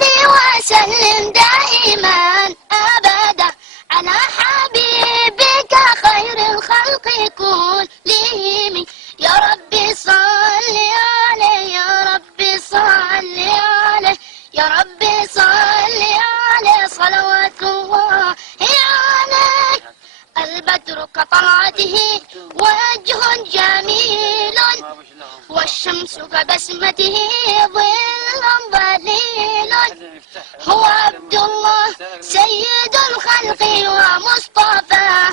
وسلم دائما أبدا على حبيبك خير الخلق كلهم. يا ربي صل عليه، يا ربي صل عليه، يا ربي صل عليه صلوات الله عليه. البدر كطلعته وجه جميل، والشمس كبسمته ظل ظليل. هو عبد الله سيد الخلق ومصطفاه،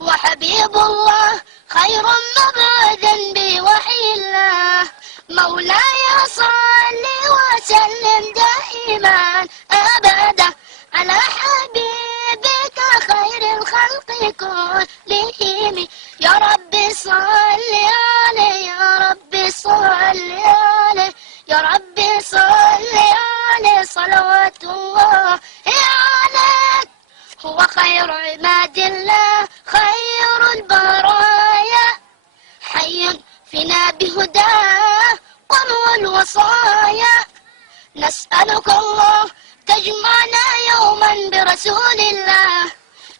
وحبيب الله خير مبعوث بوحي الله. مولاي صل وسلم دائما أبدا على حبيبك خير الخلق كلهم. يا ربي صل عليه، يا ربي صل عليه، يا ربي صل عليه صلوات الله عليه. هو خير عباد الله خير البرايا، حي فينا بهداه قنو الوصايا. نسألك الله تجمعنا يوما برسول الله،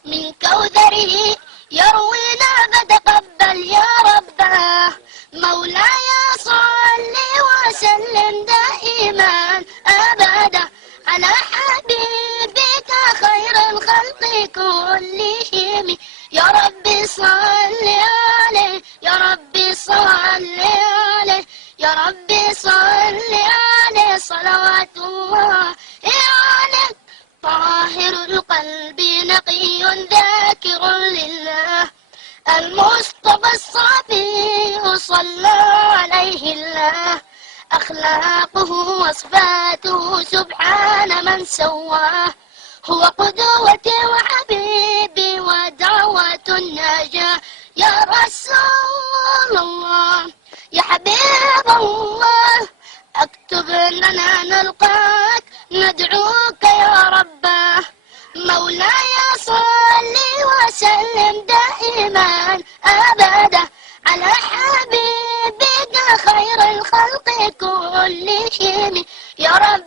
من كوثره يروينا فتقبل يا رباه. مولاي صل وسلم دائما أبدا على حبيبك خير الخلق كلهم. يا ربي صل عليه، يا ربي صل عليه، يا ربي صل عليه صلوات الله عليه. طاهر القلب نقي ذاكر لله، المصطفى الصبي صلى عليه الله. أخلاقه وصفاته سبحان من سواه، هو قدوتي وحبيبي ودعوة النجاة. يا رسول الله يا حبيب الله، اكتب لنا نلقاك ندعوك يا رباه. مولاي صل وسلم دائما أبدا على حبيبك خير الخلق كلهم. يا رب